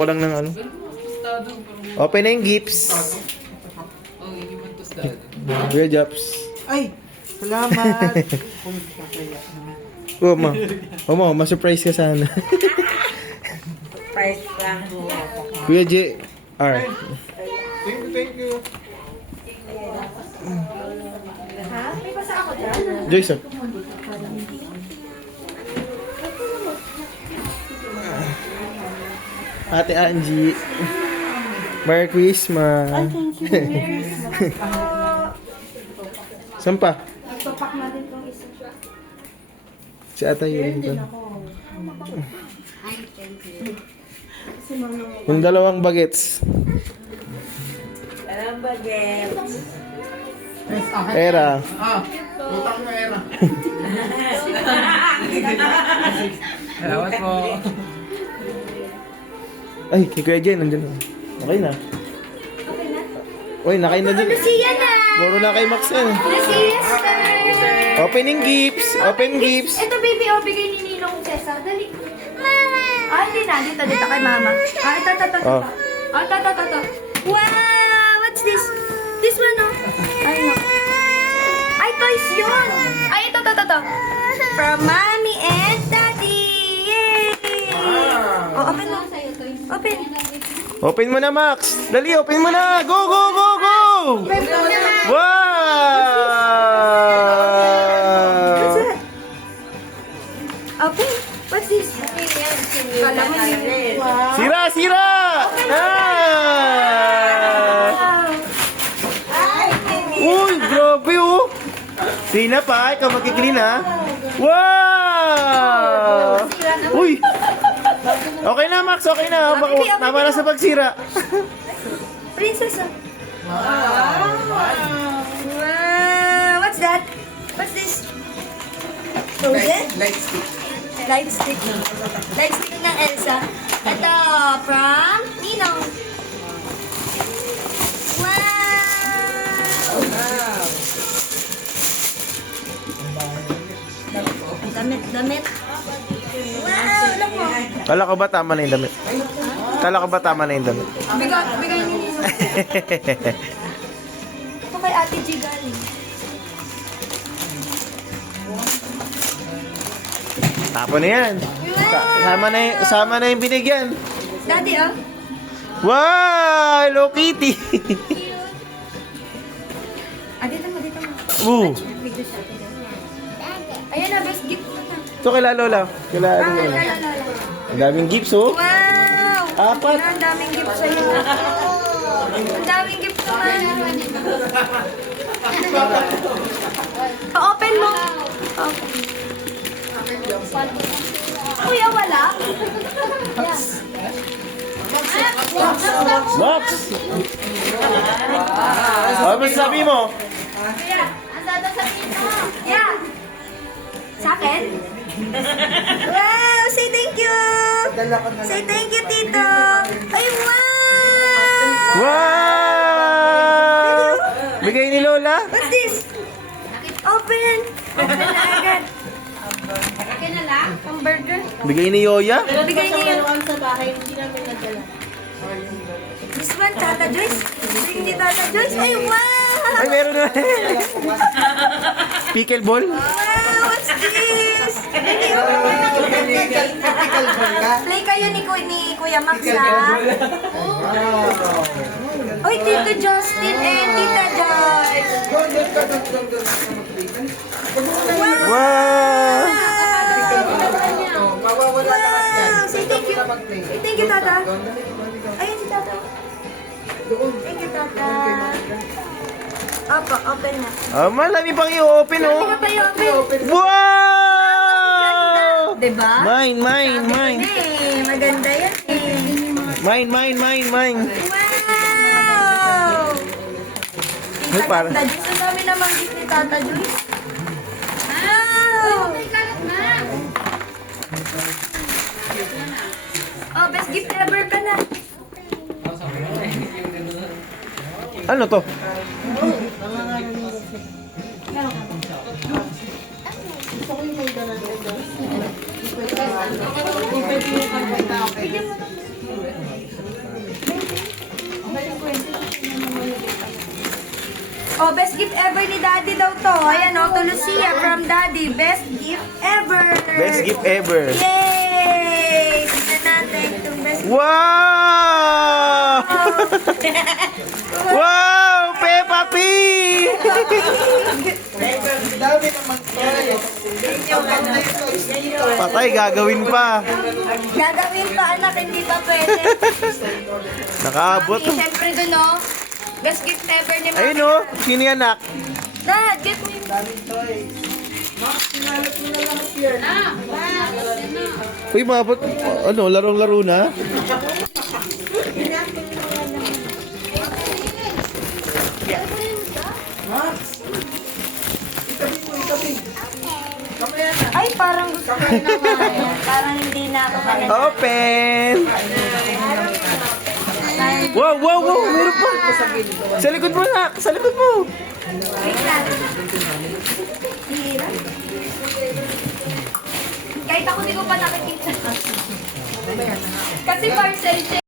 Ko lang ng ano. Open na yung gifts. Kuya Japs. Ay! Salamat! Oh, ma. Oh, ma. Ma-surprise ka sana. Price lang. Kuya J. R. Thank you. May basa ako dyan. Joyce. Ate Angie. Merry Christmas. Saan pa? Nagpapak na din tong isa. Si Ate yun dito. Yung dalawang bagets. Alam ba, Gems? Era. Utang mo, Era. Salamat po. Ay, kay Kuya Jen, nandun. Okay na. Okay na? Uy, nakain na din. Lucia na! Puro na kay Max yan. Lucia star! Opening gifts. Open gifts. Ito, baby, bigay ni Ninong Cesar. Dali. Mama! Hindi na. Dito kay Mama. Ito. Oh. Ito. Wow! What's this? This one, no? Ay, no. Ay, toys yun! Ay, ito. From Mommy and Daddy! Yay! Oh, open mo. Open. Open mo na, Max. Dali, open mo na. Go! Wow! Open. What's this? Kala mo yun. Wow. Sira! Uy, grabe oh. Sina pa, ikaw magkiklin ha. Wow! Uy! Okay na, Max. Okay na. Tama na sa pagsira. Princess. Wow. What's that? What's this? Frozen? Light stick. Light stick. Light stick ng Elsa. Ito, from Ninong. Wow! Damit. Wow! Alam mo. Kala ko ba tama na yung damit? Bigay ni Ninong. Ito kay Ate G galing. Tapo na yan. Sama na yung binigyan. Daddy, oh. Wow! Hello Kitty. Dito mo. Ooh. Ayan na, best gift na na. Ito kay Lola. Lala. Ang daming gifts oh. Wow! Apat. Ang daming gift sa'yo. Ang daming gift naman. Open mo. Open. Kuya, wala? Max! Ano sabi mo? Kuya, ang dada sabihin mo. Yeah. Sa akin? Wow! Say thank you! Say thank you, Tito! Ay, wow! Wow! Bigay ni Lola? What's this? Open! Open na agad. Okay na lang? Pang burger? Bigay ni Yoya? Bigay niya yun. sa bahay, hindi namin nadala. This one, Tata Joyce. Bring ni Tata Joyce. Ay, wow! Ay, meron na. Pickleball? Wow, what's this? Play kayo ni Kuya Max, ha? Oy, Tito Justin and Tita Joyce. Wow! Wow! Say thank you. Thank you, Tata. Ayun si Tata. Thank you, Tata. Opo, open na. Malami pang i-open oh. Ano pa yung open? Wow! Diba? Mine. Maganda yan eh. Mine. Wow! Ay, parang- Tita Joyce, ang dami namang gift ni Tata Joyce. Wow! Oh, best gift ever ka na. Ano to? Gusto ko yung may ganun. Bigyan mo. Oh, best gift ever ni Daddy daw to. Ayan, oh, to Lucia from Daddy. Best gift ever. Best gift ever. Yay! Tignan natin itong best gift. Wow! Wow! Peppa Pig! Dami naman tayo. Patay, gagawin pa. Gagawin pa, anak, hindi pa pwede. Nakaabot. Mami, syempre dun, oh. Best gift ever ni Mami. Ayun o, sino yan, nak? Dad, get me. Uy, maabot. Ano, larong-laro na? Ay, parang gusto ko na parang hindi na ako kanina. Open! Wow, wow, wow! Meron pa! Sa likod mo, nak! Sa likod mo! Wait lang. Hirap. Kahit ako di ko pa nakikita. Kasi parcel siya.